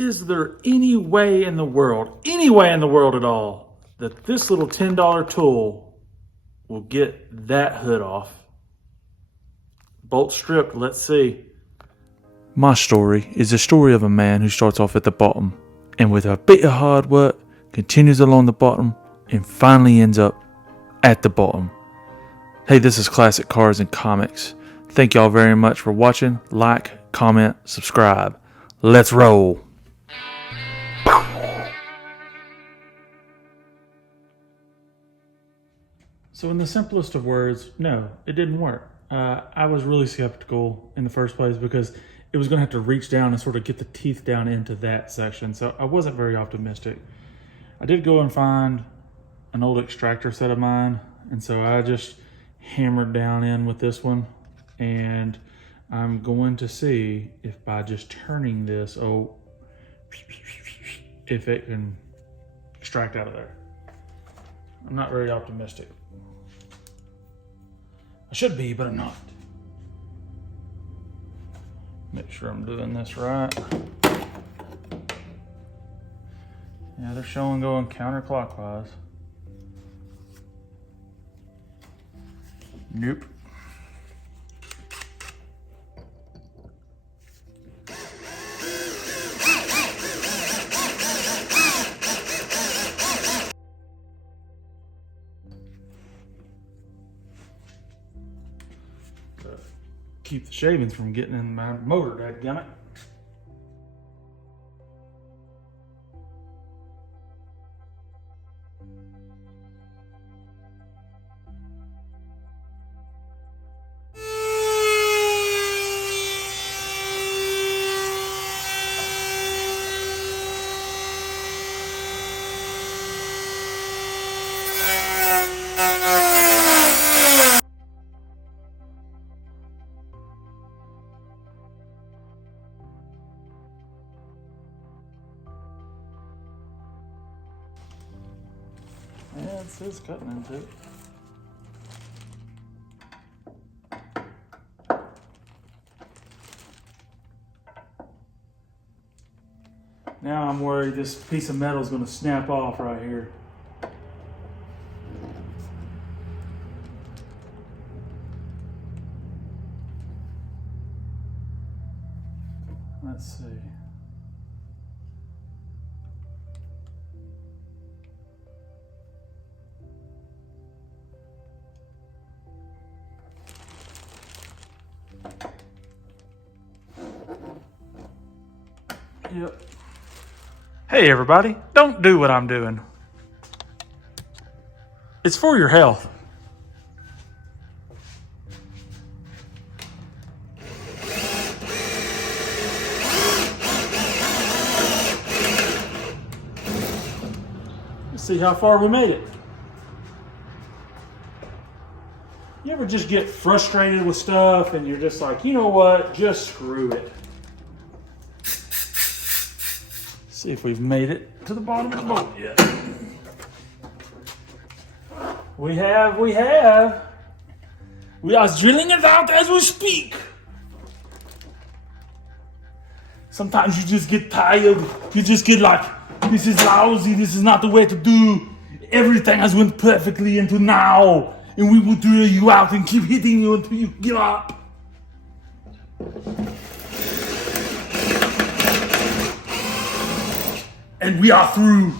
is there any way in the world at all, that this little $10 tool will get that hood off? Bolt stripped, let's see. My story is the story of a man who starts off at the bottom and with a bit of hard work continues along the bottom and finally ends up at the bottom. Hey, this is Classic Cars and Comics. Thank y'all very much for watching. Like, comment, subscribe. Let's roll. So in the simplest of words, no, it didn't work. I was really skeptical in the first place because it was going to have to reach down and sort of get the teeth down into that section. So I wasn't very optimistic. I did go and find an old extractor set of mine. And so I just hammered down in with this one. And I'm going to see if by just turning this, if it can extract out of there. I'm not very optimistic. I should be, but I'm not. Make sure I'm doing this right. Yeah, they're showing going counterclockwise. Nope. Keep the shavings from getting in my motor, dadgummit. Yeah, it's cutting into it. Now I'm worried this piece of metal is going to snap off right here. Let's see. Yep. Hey everybody, don't do what I'm doing. It's for your health. Let's see how far we made it. You ever just get frustrated with stuff and you're just like, you know what, just screw it. See if we've made it to the bottom of the boat yet. We have. We are drilling it out as we speak. Sometimes you just get tired. You just get like, this is lousy. This is not the way to do. Everything has went perfectly until now. And we will drill you out and keep hitting you until you give up. And we are through.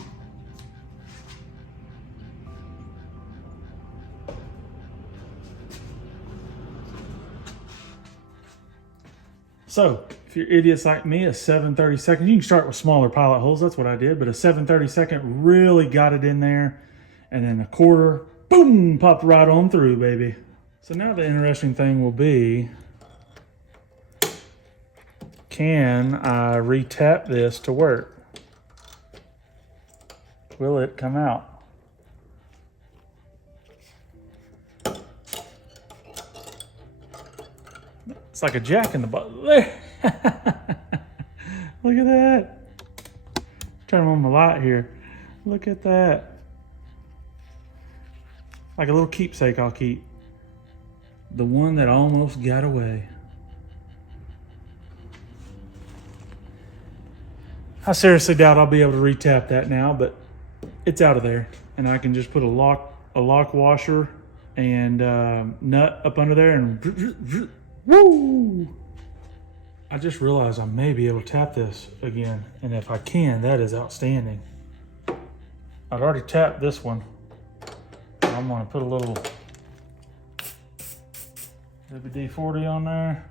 So, if you're idiots like me, a 7/32, you can start with smaller pilot holes. That's what I did. But a 7/32 really got it in there. And then a quarter, boom, popped right on through, baby. So now the interesting thing will be, can I retap this to work? Will it come out? It's like a jack in the butt. There. Look at that. Turn on the light here. Look at that. Like a little keepsake I'll keep. The one that almost got away. I seriously doubt I'll be able to retap that now, but it's out of there. And I can just put a lock washer and nut up under there and woo! I just realized I may be able to tap this again. And if I can, that is outstanding. I've already tapped this one. I'm gonna put a little WD-40 on there.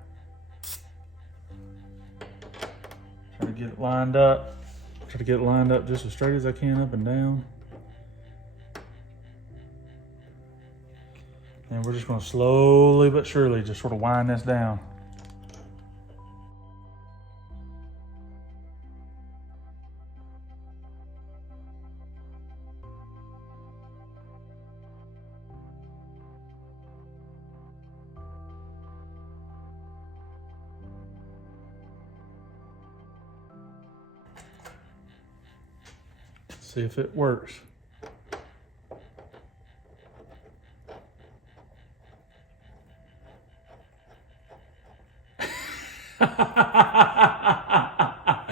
Try to get it lined up. Try to get it lined up just as straight as I can, up and down. And we're just gonna slowly but surely just sort of wind this down. See if it works.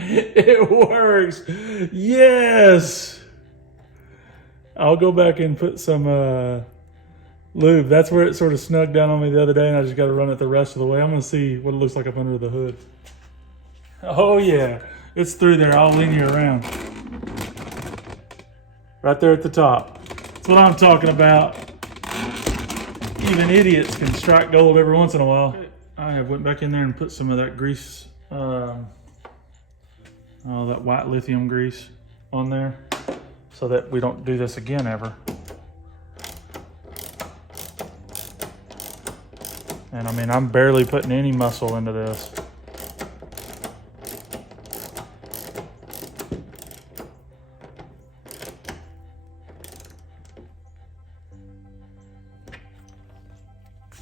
It works. Yes. I'll go back and put some lube. That's where it sort of snuck down on me the other day, and I just got to run it the rest of the way. I'm going to see what it looks like up under the hood. Oh yeah, it's through there. I'll lean you around. Right there at the top. That's what I'm talking about. Even idiots can strike gold every once in a while. I have went back in there and put some of that grease, that white lithium grease on there so that we don't do this again ever. And I mean, I'm barely putting any muscle into this.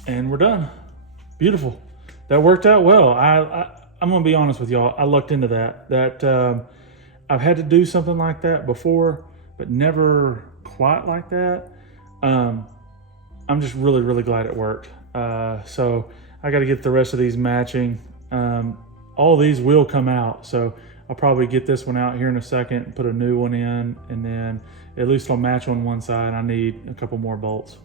And we're done. Beautiful. That worked out well. I'm gonna be honest with y'all. I looked into that. I've had to do something like that before, but never quite like that. I'm just really, really glad it worked. So I got to get the rest of these matching. All these will come out, so I'll probably get this one out here in a second and put a new one in, and then at least I'll match on one side. I need a couple more bolts.